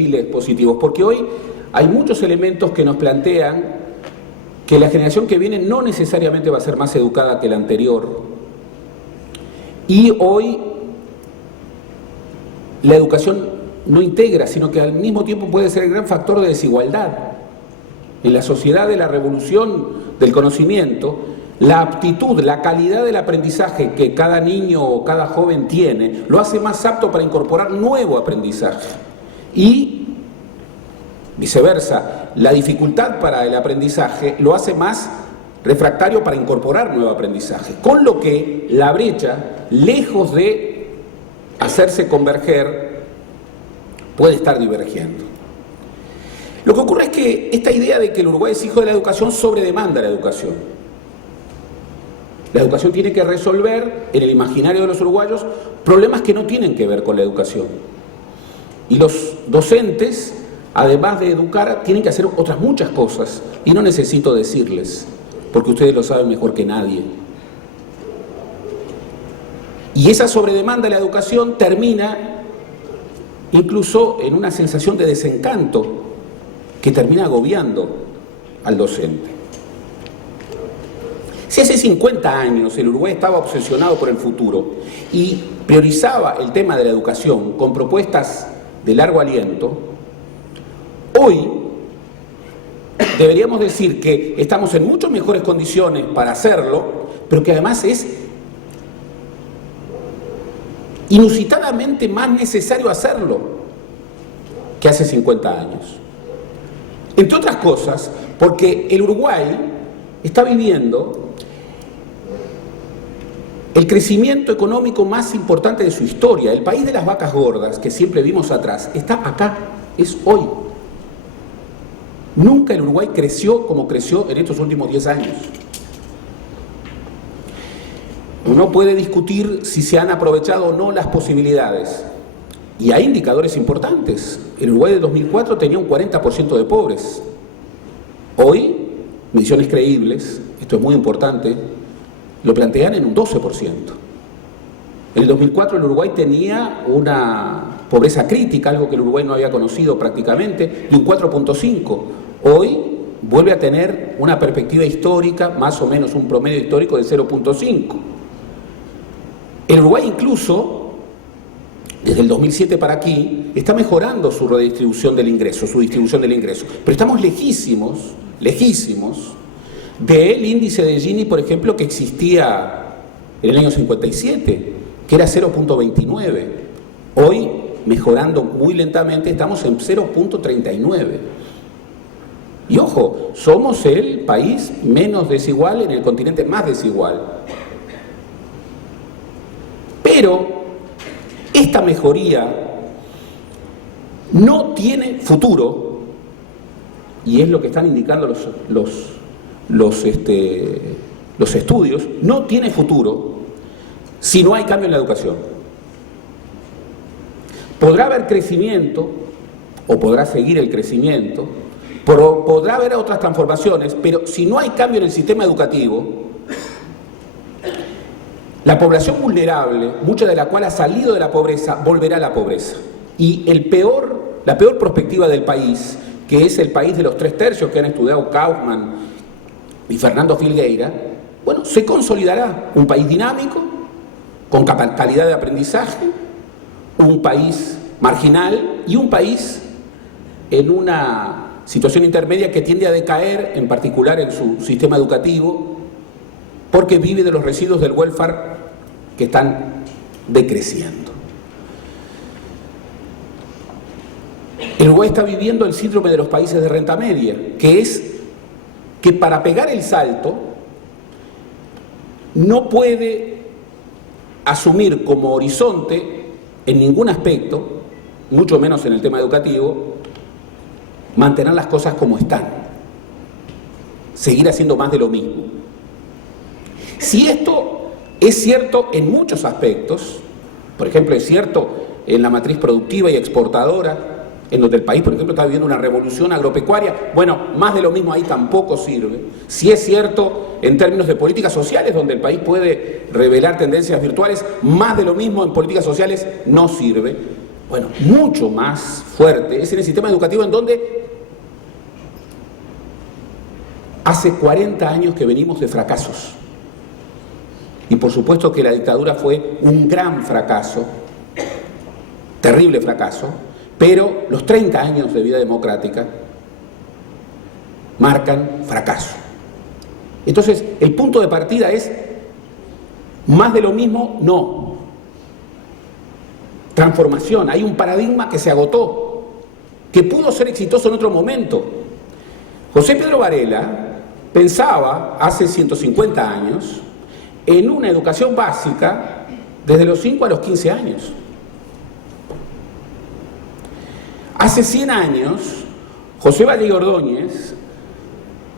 perfiles positivos, porque hoy hay muchos elementos que nos plantean que la generación que viene no necesariamente va a ser más educada que la anterior, y hoy la educación no integra, sino que al mismo tiempo puede ser el gran factor de desigualdad. En la sociedad de la revolución del conocimiento, la aptitud, la calidad del aprendizaje que cada niño o cada joven tiene, lo hace más apto para incorporar nuevo aprendizaje. Y viceversa, la dificultad para el aprendizaje lo hace más refractario para incorporar nuevo aprendizaje. Con lo que la brecha, lejos de hacerse converger, puede estar divergiendo. Lo que ocurre es que esta idea de que el Uruguay es hijo de la educación sobredemanda la educación. La educación tiene que resolver en el imaginario de los uruguayos problemas que no tienen que ver con la educación. Y los docentes, además de educar, tienen que hacer otras muchas cosas. Y no necesito decirles, porque ustedes lo saben mejor que nadie. Y esa sobredemanda de la educación termina incluso en una sensación de desencanto que termina agobiando al docente. Si hace 50 años el Uruguay estaba obsesionado por el futuro y priorizaba el tema de la educación con propuestas de largo aliento, hoy deberíamos decir que estamos en mucho mejores condiciones para hacerlo, pero que además es inusitadamente más necesario hacerlo que hace 50 años. Entre otras cosas, porque el Uruguay está viviendo el crecimiento económico más importante de su historia. El país de las vacas gordas, que siempre vimos atrás, está acá, es hoy. Nunca el Uruguay creció como creció en estos últimos 10 años. Uno puede discutir si se han aprovechado o no las posibilidades. Y hay indicadores importantes. El Uruguay de 2004 tenía un 40% de pobres. Hoy, mediciones creíbles, esto es muy importante, lo plantean en un 12%. En el 2004 el Uruguay tenía una pobreza crítica, algo que el Uruguay no había conocido prácticamente, de un 4.5%. Hoy vuelve a tener una perspectiva histórica, más o menos un promedio histórico de 0.5%. El Uruguay incluso, desde el 2007 para aquí, está mejorando su redistribución del ingreso, su distribución del ingreso. Pero estamos lejísimos del índice de Gini, por ejemplo, que existía en el año 57, que era 0.29. Hoy, mejorando muy lentamente, estamos en 0.39. Y ojo, somos el país menos desigual en el continente más desigual. Pero esta mejoría no tiene futuro, y es lo que están indicando los estudios, no tiene futuro si no hay cambio en la educación. Podrá haber crecimiento, o podrá seguir el crecimiento, podrá haber otras transformaciones, pero si no hay cambio en el sistema educativo, la población vulnerable, mucha de la cual ha salido de la pobreza, volverá a la pobreza. Y la peor perspectiva del país, que es el país de los 3/3 que han estudiado Kaufman y Fernando Filgueira, bueno, se consolidará un país dinámico, con calidad de aprendizaje, un país marginal y un país en una situación intermedia que tiende a decaer, en particular en su sistema educativo, porque vive de los residuos del welfare que están decreciendo. El Uruguay está viviendo el síndrome de los países de renta media, que es que para pegar el salto no puede asumir como horizonte en ningún aspecto, mucho menos en el tema educativo, mantener las cosas como están, seguir haciendo más de lo mismo. Si esto es cierto en muchos aspectos, por ejemplo, es cierto en la matriz productiva y exportadora, en donde el país, por ejemplo, está viviendo una revolución agropecuaria, bueno, más de lo mismo ahí tampoco sirve. Si es cierto en términos de políticas sociales, donde el país puede revelar tendencias virtuales, más de lo mismo en políticas sociales no sirve. bueno, mucho más fuerte es en el sistema educativo, en donde hace 40 años que venimos de fracasos. Y por supuesto que la dictadura fue un gran fracaso, terrible fracaso, pero los 30 años de vida democrática marcan fracaso. Entonces, el punto de partida es más de lo mismo, no. Transformación, hay un paradigma que se agotó, que pudo ser exitoso en otro momento. José Pedro Varela pensaba hace 150 años en una educación básica desde los 5 a los 15 años. Hace 100 años, José Valle Ordóñez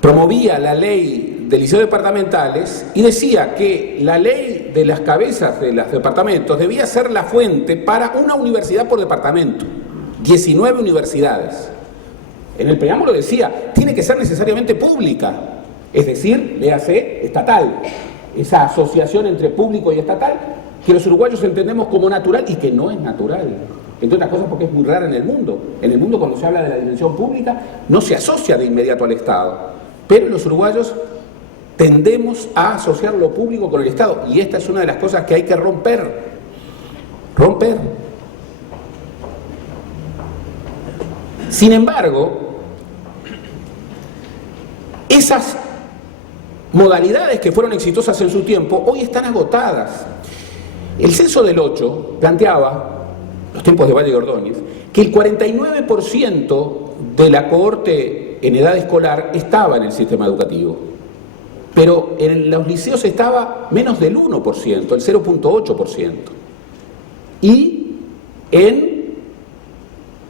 promovía la ley de liceos departamentales y decía que la ley de las cabezas de los departamentos debía ser la fuente para una universidad por departamento, 19 universidades. En el preámbulo decía, tiene que ser necesariamente pública, es decir, léase estatal, esa asociación entre público y estatal que los uruguayos entendemos como natural y que no es natural. Entre otras cosas porque es muy rara en el mundo. En el mundo, cuando se habla de la dimensión pública, no se asocia de inmediato al Estado. Pero los uruguayos tendemos a asociar lo público con el Estado. Y esta es una de las cosas que hay que romper. Romper. Sin embargo, esas modalidades que fueron exitosas en su tiempo, hoy están agotadas. El censo del 8 planteaba, los tiempos de Valle y Ordóñez, que el 49% de la cohorte en edad escolar estaba en el sistema educativo, pero en los liceos estaba menos del 1%, el 0.8%. Y en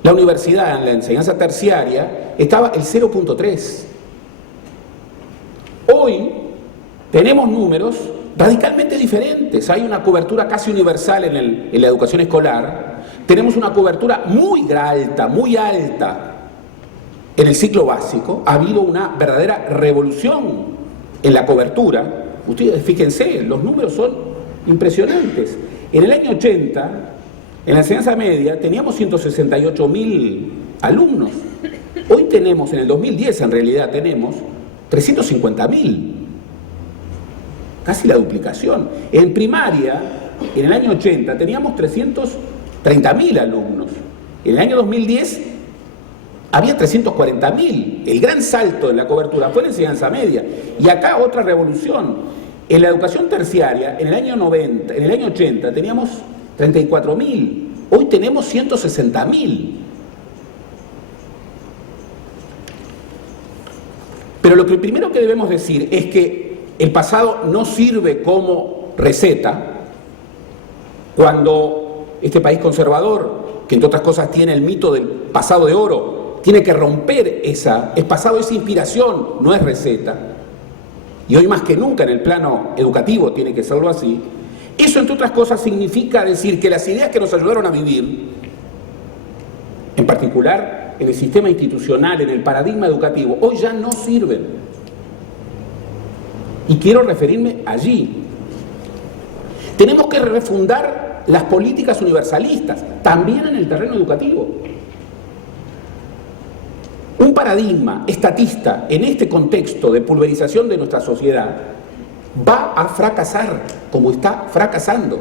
la universidad, en la enseñanza terciaria, estaba el 0.3%. Hoy tenemos números radicalmente diferentes. Hay una cobertura casi universal en la educación escolar. Tenemos una cobertura muy alta en el ciclo básico. Ha habido una verdadera revolución en la cobertura. Ustedes fíjense, los números son impresionantes. En el año 80, en la enseñanza media, teníamos 168.000 alumnos. Hoy tenemos, en el 2010 en realidad tenemos 350.000, casi la duplicación. En primaria, en el año 80, teníamos 330.000 alumnos. En el año 2010 había 340.000. El gran salto en la cobertura fue en la enseñanza media. Y acá otra revolución. En la educación terciaria, en el año 90, en el año 80, teníamos 34.000. Hoy tenemos 160.000. Pero lo que primero que debemos decir es que el pasado no sirve como receta cuando este país conservador, que entre otras cosas tiene el mito del pasado de oro, tiene que romper el pasado, esa inspiración, no es receta. Y hoy más que nunca en el plano educativo tiene que serlo así. Eso, entre otras cosas, significa decir que las ideas que nos ayudaron a vivir, en particular en el sistema institucional, en el paradigma educativo, hoy ya no sirven. Y quiero referirme allí. Tenemos que refundar las políticas universalistas, también en el terreno educativo. Un paradigma estatista en este contexto de pulverización de nuestra sociedad va a fracasar, como está fracasando.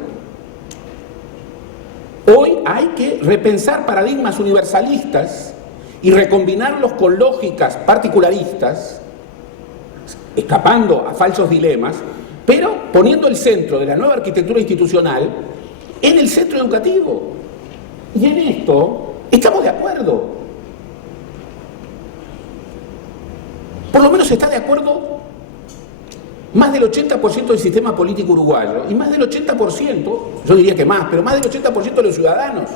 Hoy hay que repensar paradigmas universalistas y recombinarlos con lógicas particularistas, escapando a falsos dilemas, pero poniendo el centro de la nueva arquitectura institucional en el centro educativo. Y en esto estamos de acuerdo. Por lo menos está de acuerdo más del 80% del sistema político uruguayo y más del 80%, yo diría que más, pero más del 80% de los ciudadanos.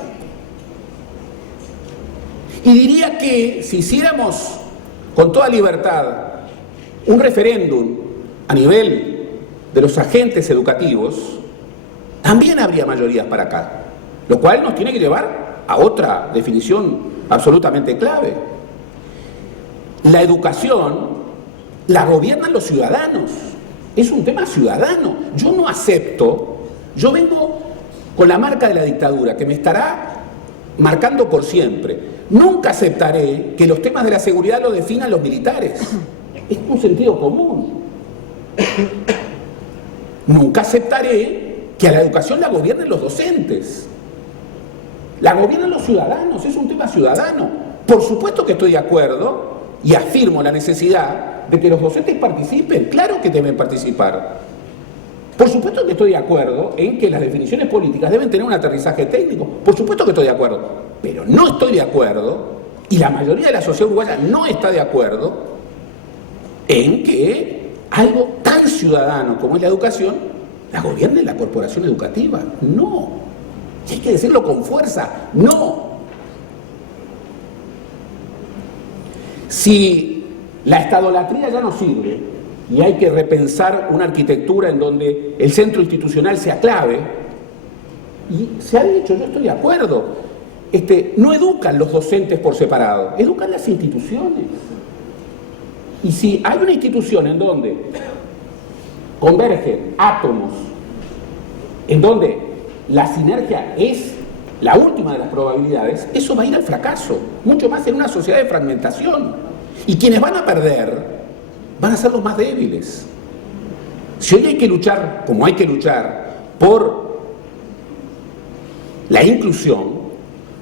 Y diría que si hiciéramos con toda libertad un referéndum a nivel de los agentes educativos, también habría mayorías para acá, lo cual nos tiene que llevar a otra definición absolutamente clave. La educación la gobiernan los ciudadanos, es un tema ciudadano. Yo no acepto, yo vengo con la marca de la dictadura, que me estará marcando por siempre. Nunca aceptaré que los temas de la seguridad lo definan los militares. Es un sentido común. Nunca aceptaré que a la educación la gobiernen los docentes. La gobiernan los ciudadanos, es un tema ciudadano. Por supuesto que estoy de acuerdo y afirmo la necesidad de que los docentes participen. Claro que deben participar. Por supuesto que estoy de acuerdo en que las definiciones políticas deben tener un aterrizaje técnico. Por supuesto que estoy de acuerdo. Pero no estoy de acuerdo, y la mayoría de la sociedad uruguaya no está de acuerdo, en que algo tan ciudadano como es la educación la gobierne la corporación educativa. No. Y hay que decirlo con fuerza. No. Si la estadolatría ya no sirve y hay que repensar una arquitectura en donde el centro institucional sea clave, y se ha dicho, yo estoy de acuerdo, no educan los docentes por separado, educan las instituciones. Y si hay una institución en donde convergen átomos, en donde la sinergia es la última de las probabilidades, eso va a ir al fracaso, mucho más en una sociedad de fragmentación. Y quienes van a perder van a ser los más débiles. Si hoy hay que luchar, como hay que luchar, por la inclusión,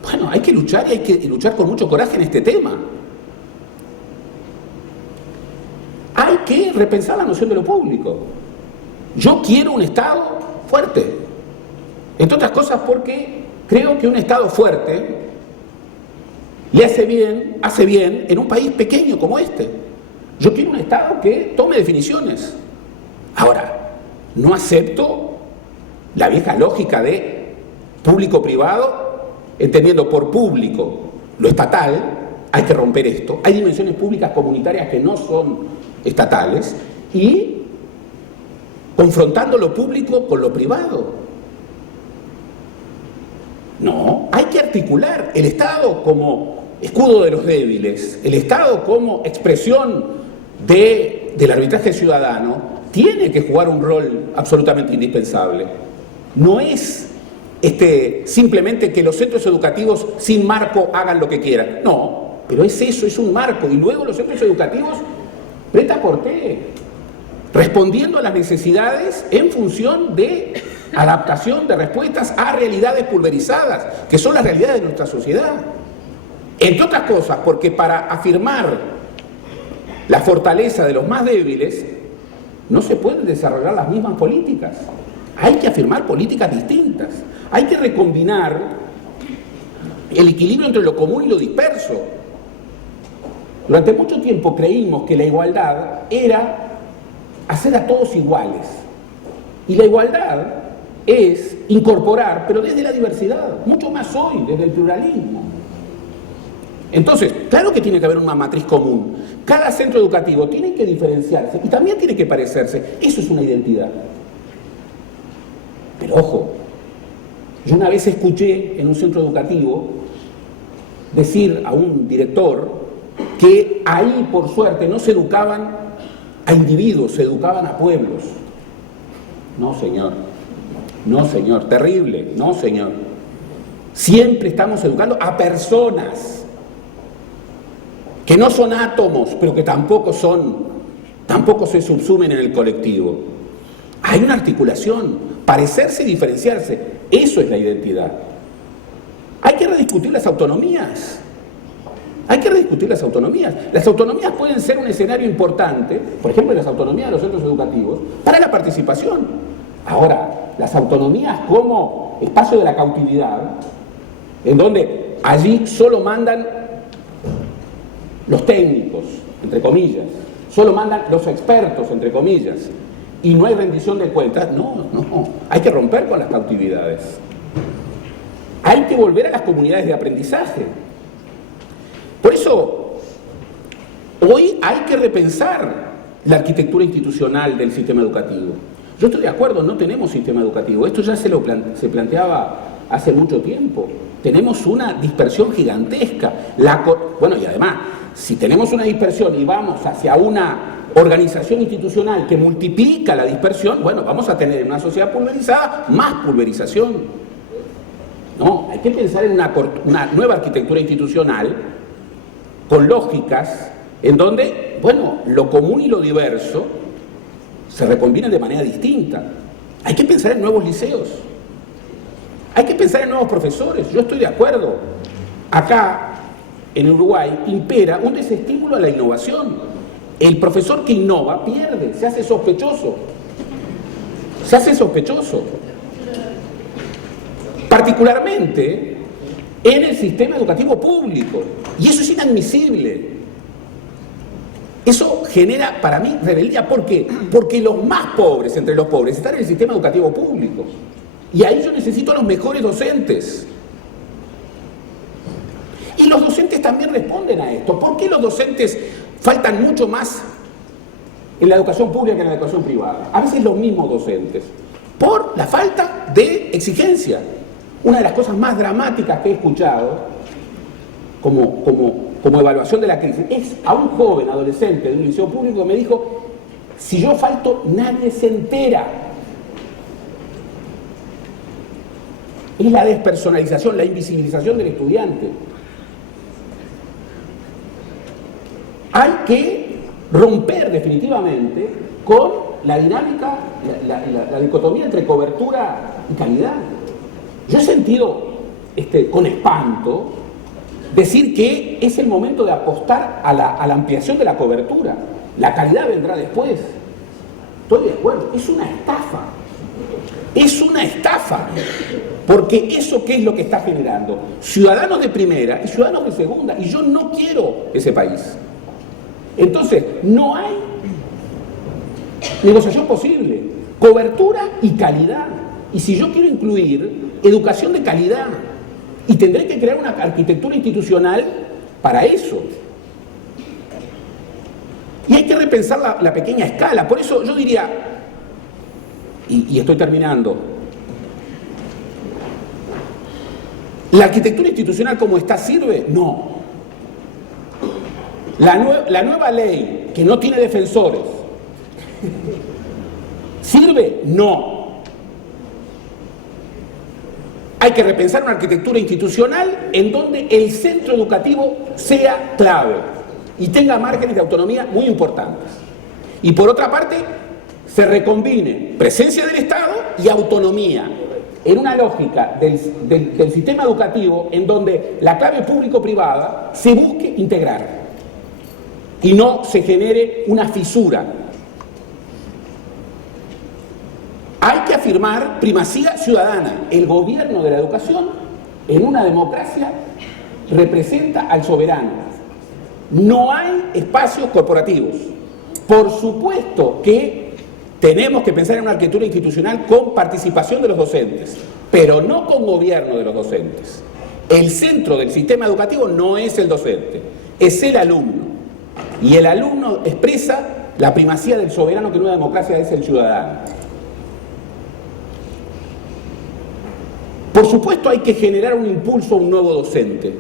bueno, hay que luchar y hay que luchar con mucho coraje en este tema. Hay que repensar la noción de lo público. Yo quiero un Estado fuerte, entre otras cosas porque creo que un Estado fuerte le hace bien en un país pequeño como este. Yo quiero un Estado que tome definiciones. Ahora, no acepto la vieja lógica de público-privado, entendiendo por público lo estatal. Hay que romper esto. Hay dimensiones públicas comunitarias que no son estatales, y confrontando lo público con lo privado. No, hay que articular el Estado como escudo de los débiles, el Estado como expresión del arbitraje ciudadano, tiene que jugar un rol absolutamente indispensable. No es simplemente que los centros educativos sin marco hagan lo que quieran. No, pero es eso, es un marco. Y luego los centros educativos, preta porté, respondiendo a las necesidades en función de adaptación de respuestas a realidades pulverizadas, que son las realidades de nuestra sociedad. Entre otras cosas, porque para afirmar la fortaleza de los más débiles, no se pueden desarrollar las mismas políticas. Hay que afirmar políticas distintas. Hay que recombinar el equilibrio entre lo común y lo disperso. Durante mucho tiempo creímos que la igualdad era hacer a todos iguales. Y la igualdad es incorporar, pero desde la diversidad, mucho más hoy, desde el pluralismo. Entonces, claro que tiene que haber una matriz común. Cada centro educativo tiene que diferenciarse y también tiene que parecerse. Eso es una identidad. Pero ojo, yo una vez escuché en un centro educativo decir a un director que ahí, por suerte, no se educaban a individuos, se educaban a pueblos. No, señor. No, señor. Terrible. No, señor. Siempre estamos educando a personas que no son átomos, pero que tampoco se subsumen en el colectivo. Hay una articulación, parecerse y diferenciarse. Eso es la identidad. Hay que rediscutir las autonomías. Hay que rediscutir las autonomías. Las autonomías pueden ser un escenario importante, por ejemplo, las autonomías de los centros educativos, para la participación. Ahora, las autonomías como espacio de la cautividad, en donde allí solo mandan los técnicos, entre comillas, solo mandan los expertos, entre comillas, y no hay rendición de cuentas. No, hay que romper con las cautividades. Hay que volver a las comunidades de aprendizaje. Por eso, hoy hay que repensar la arquitectura institucional del sistema educativo. Yo estoy de acuerdo, no tenemos sistema educativo. Esto ya se planteaba hace mucho tiempo. Tenemos una dispersión gigantesca. Bueno, y además, si tenemos una dispersión y vamos hacia una organización institucional que multiplica la dispersión, bueno, vamos a tener en una sociedad pulverizada más pulverización. No, hay que pensar en una nueva arquitectura institucional con lógicas en donde, bueno, lo común y lo diverso se recombinan de manera distinta. Hay que pensar en nuevos liceos. Hay que pensar en nuevos profesores. Yo estoy de acuerdo. Acá, en Uruguay, impera un desestímulo a la innovación. El profesor que innova pierde, se hace sospechoso. Se hace sospechoso. Particularmente en el sistema educativo público. Y eso es inadmisible. Eso genera para mí rebeldía. ¿Por qué? Porque los más pobres entre los pobres están en el sistema educativo público. Y ahí yo necesito a los mejores docentes. Y los docentes también responden a esto. ¿Por qué los docentes faltan mucho más en la educación pública que en la educación privada? A veces los mismos docentes. Por la falta de exigencia. Una de las cosas más dramáticas que he escuchado como evaluación de la crisis es a un joven adolescente de un liceo público que me dijo: si yo falto, nadie se entera. Es la despersonalización, la invisibilización del estudiante. Hay que romper definitivamente con la dinámica, la dicotomía entre cobertura y calidad. Yo he sentido con espanto decir que es el momento de apostar a la ampliación de la cobertura. La calidad vendrá después. Estoy de acuerdo, es una estafa. Es una estafa. Porque eso, ¿qué es lo que está generando? Ciudadanos de primera y ciudadanos de segunda. Y yo no quiero ese país. Entonces, no hay negociación posible. Cobertura y calidad. Y si yo quiero incluir educación de calidad, y tendré que crear una arquitectura institucional para eso. Y hay que repensar la pequeña escala. Por eso yo diría, y estoy terminando, ¿la arquitectura institucional como está sirve? No. La nueva ley, que no tiene defensores, ¿sirve? No. Hay que repensar una arquitectura institucional en donde el centro educativo sea clave y tenga márgenes de autonomía muy importantes. Y por otra parte, se recombine presencia del Estado y autonomía en una lógica del sistema educativo en donde la clave público-privada se busque integrar y no se genere una fisura. Hay que afirmar primacía ciudadana. El gobierno de la educación en una democracia representa al soberano. No hay espacios corporativos. Por supuesto que tenemos que pensar en una arquitectura institucional con participación de los docentes, pero no con gobierno de los docentes. El centro del sistema educativo no es el docente, es el alumno. Y el alumno expresa la primacía del soberano, que en una democracia es el ciudadano. Por supuesto hay que generar un impulso a un nuevo docente.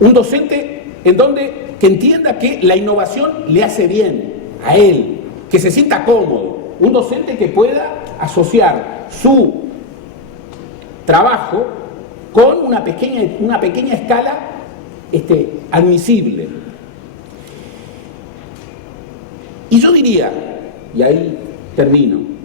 Un docente que entienda que la innovación le hace bien a él, que se sienta cómodo. Un docente que pueda asociar su trabajo con una pequeña escala admisible. Y yo diría, y ahí termino,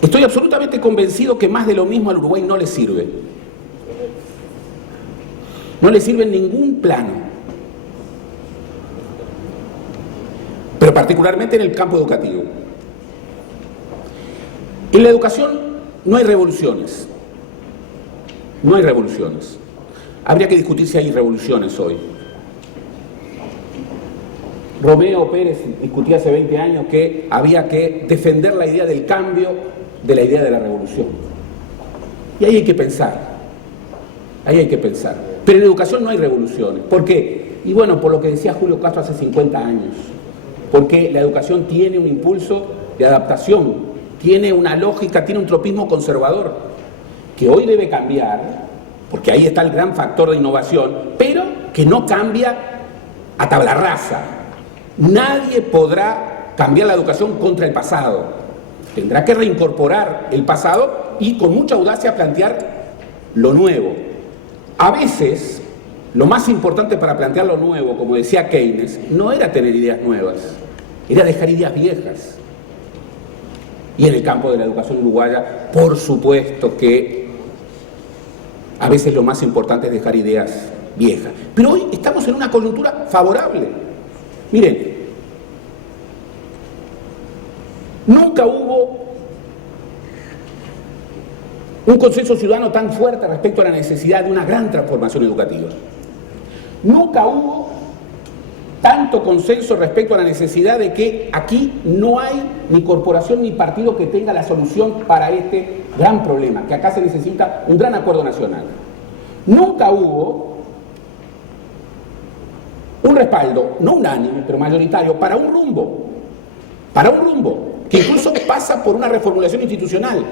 estoy absolutamente convencido que más de lo mismo al Uruguay no le sirve. No le sirve en ningún plano. Pero particularmente en el campo educativo. En la educación no hay revoluciones. No hay revoluciones. Habría que discutir si hay revoluciones hoy. Romeo Pérez discutía hace 20 años que había que defender la idea del cambio de la idea de la revolución. Y ahí hay que pensar. Ahí hay que pensar. Pero en educación no hay revoluciones. ¿Por qué? Y bueno, por lo que decía Julio Castro hace 50 años. Porque la educación tiene un impulso de adaptación, tiene una lógica, tiene un tropismo conservador, que hoy debe cambiar, porque ahí está el gran factor de innovación, pero que no cambia a tabla rasa. Nadie podrá cambiar la educación contra el pasado. Tendrá que reincorporar el pasado y con mucha audacia plantear lo nuevo. A veces, lo más importante para plantear lo nuevo, como decía Keynes, no era tener ideas nuevas, era dejar ideas viejas. Y en el campo de la educación uruguaya, por supuesto que a veces lo más importante es dejar ideas viejas. Pero hoy estamos en una coyuntura favorable. Miren, nunca hubo un consenso ciudadano tan fuerte respecto a la necesidad de una gran transformación educativa. Nunca hubo tanto consenso respecto a la necesidad de que aquí no hay ni corporación ni partido que tenga la solución para este gran problema, que acá se necesita un gran acuerdo nacional. Nunca hubo un respaldo, no unánime, pero mayoritario, para un rumbo, que incluso pasa por una reformulación institucional.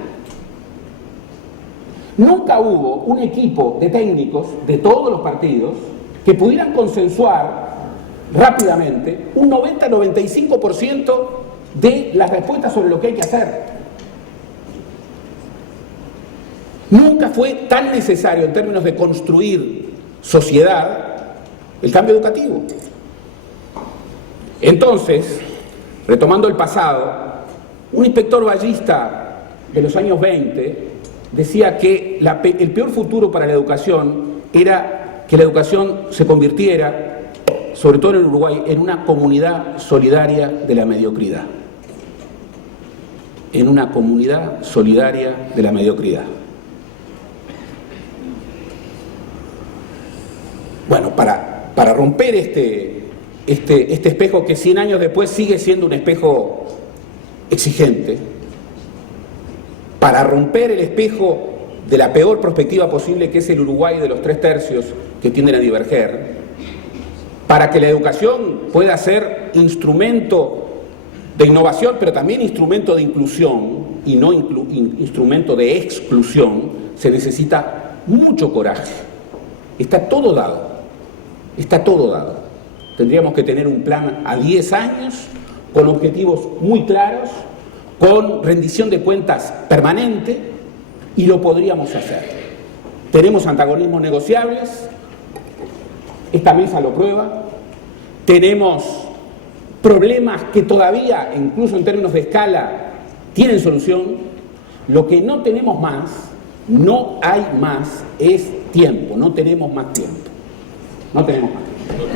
Nunca hubo un equipo de técnicos de todos los partidos que pudieran consensuar rápidamente un 90-95% de las respuestas sobre lo que hay que hacer. Nunca fue tan necesario en términos de construir sociedad el cambio educativo. Entonces, retomando el pasado, un inspector ballista de los años 20 decía que el peor futuro para la educación era que la educación se convirtiera, sobre todo en el Uruguay, en una comunidad solidaria de la mediocridad. En una comunidad solidaria de la mediocridad. Bueno, para romper este espejo que 100 años después sigue siendo un espejo exigente, para romper el espejo de la peor perspectiva posible, que es el Uruguay de los 3/3 que tienden a diverger, para que la educación pueda ser instrumento de innovación, pero también instrumento de inclusión y no instrumento de exclusión, se necesita mucho coraje. Está todo dado, está todo dado. Tendríamos que tener un plan a 10 años, con objetivos muy claros, con rendición de cuentas permanente, y lo podríamos hacer. Tenemos antagonismos negociables, esta mesa lo prueba, tenemos problemas que todavía, incluso en términos de escala, tienen solución. Lo que no tenemos más, no hay más, es tiempo, no tenemos más tiempo. No tenemos más tiempo.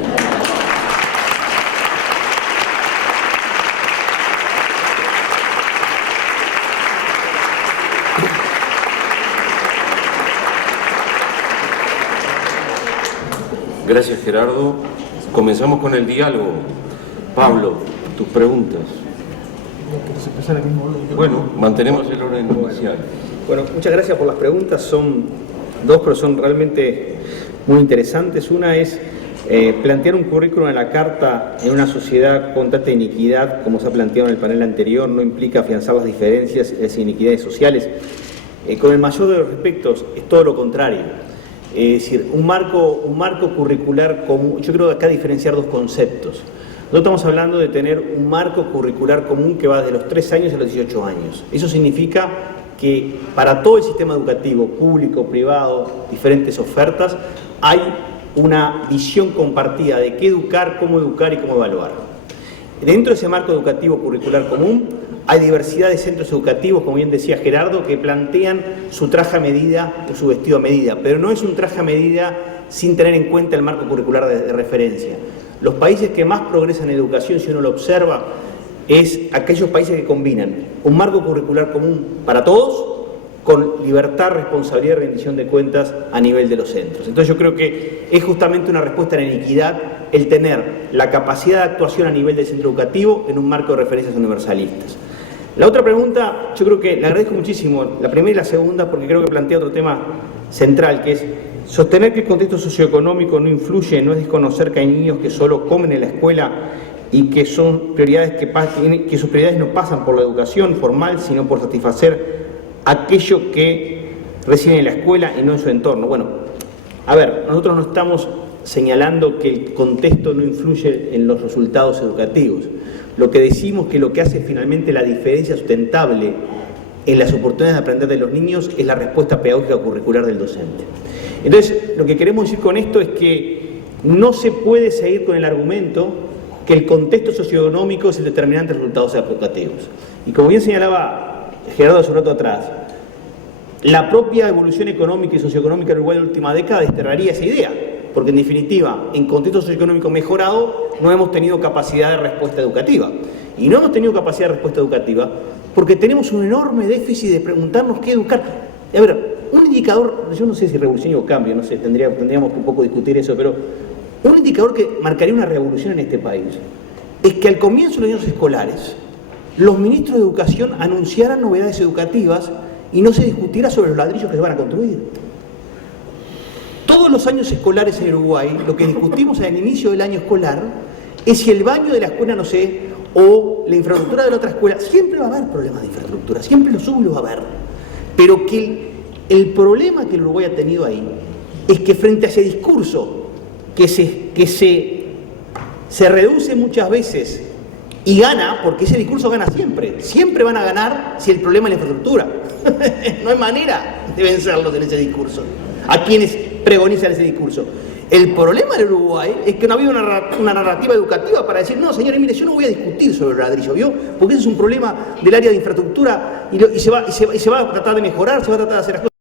Gracias, Gerardo. Comenzamos con el diálogo. Pablo, tus preguntas. Bueno, mantenemos el orden inicial. Bueno, muchas gracias por las preguntas. Son dos, pero son realmente muy interesantes. Una es plantear un currículum en la carta en una sociedad con tanta iniquidad, como se ha planteado en el panel anterior, no implica afianzar las diferencias, las inequidades sociales. Con el mayor de los respetos, es todo lo contrario. Es decir, un marco curricular común. Yo creo que acá diferenciar dos conceptos. Nosotros estamos hablando de tener un marco curricular común que va desde los 3 años a los 18 años. Eso significa que para todo el sistema educativo, público, privado, diferentes ofertas, hay una visión compartida de qué educar, cómo educar y cómo evaluar. Dentro de ese marco educativo curricular común, hay diversidad de centros educativos, como bien decía Gerardo, que plantean su traje a medida o su vestido a medida, pero no es un traje a medida sin tener en cuenta el marco curricular de referencia. Los países que más progresan en educación, si uno lo observa, es aquellos países que combinan un marco curricular común para todos con libertad, responsabilidad y rendición de cuentas a nivel de los centros. Entonces yo creo que es justamente una respuesta a la inequidad el tener la capacidad de actuación a nivel del centro educativo en un marco de referencias universalistas. La otra pregunta, yo creo que le agradezco muchísimo, la primera y la segunda, porque creo que plantea otro tema central, que es sostener que el contexto socioeconómico no influye, no es desconocer que hay niños que solo comen en la escuela y que son prioridades que sus prioridades no pasan por la educación formal, sino por satisfacer aquello que reciben en la escuela y no en su entorno. Bueno, a ver, nosotros no estamos señalando que el contexto no influye en los resultados educativos. Lo que decimos que lo que hace finalmente la diferencia sustentable en las oportunidades de aprender de los niños es la respuesta pedagógica curricular del docente. Entonces, lo que queremos decir con esto es que no se puede seguir con el argumento que el contexto socioeconómico es el determinante de resultados educativos. Y como bien señalaba Gerardo hace un rato atrás, la propia evolución económica y socioeconómica del Uruguay de la última década desterraría esa idea, porque en definitiva, en contexto socioeconómico mejorado, no hemos tenido capacidad de respuesta educativa. Y no hemos tenido capacidad de respuesta educativa porque tenemos un enorme déficit de preguntarnos qué educar. A ver, un indicador, yo no sé si revolución o cambio, no sé, tendríamos que un poco discutir eso, pero un indicador que marcaría una revolución en este país es que al comienzo de los años escolares, los ministros de Educación anunciaran novedades educativas y no se discutiera sobre los ladrillos que se van a construir. Todos los años escolares en Uruguay, lo que discutimos al inicio del año escolar es si el baño de la escuela, no sé, o la infraestructura de la otra escuela, siempre va a haber problemas de infraestructura, siempre los hubo y los va a haber. Pero que el problema que el Uruguay ha tenido ahí es que frente a ese discurso que se reduce muchas veces y gana, porque ese discurso gana siempre. Siempre van a ganar si el problema es la infraestructura. No hay manera de vencerlos en ese discurso, a quienes pregonizan ese discurso. El problema del Uruguay es que no ha habido una narrativa educativa para decir, no, señores, mire, yo no voy a discutir sobre el ladrillo, ¿vio? Porque ese es un problema del área de infraestructura y se va a tratar de mejorar, se va a tratar de hacer las cosas.